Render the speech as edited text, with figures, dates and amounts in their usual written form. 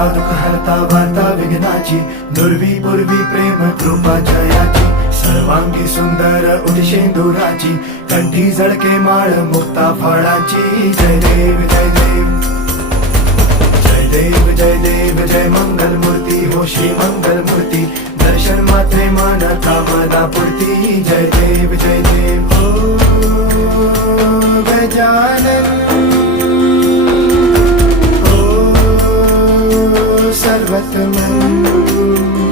हरता दुःख हरता वार्ता विघ्नाची, दुर्वी पूर्वी प्रेम कृपा जयाची, सर्वांगी सुंदर उदिशेंदुराची, कंठी झळके माळ मुक्ता फळाची. जय देव जय देव जय देव जय देव जय मंगल मूर्ती हो श्री मंगल मूर्ती, दर्शन मात्रे मन कामना पूर्ती. जय देव जय देव हो गजानन हो सर्वतमन.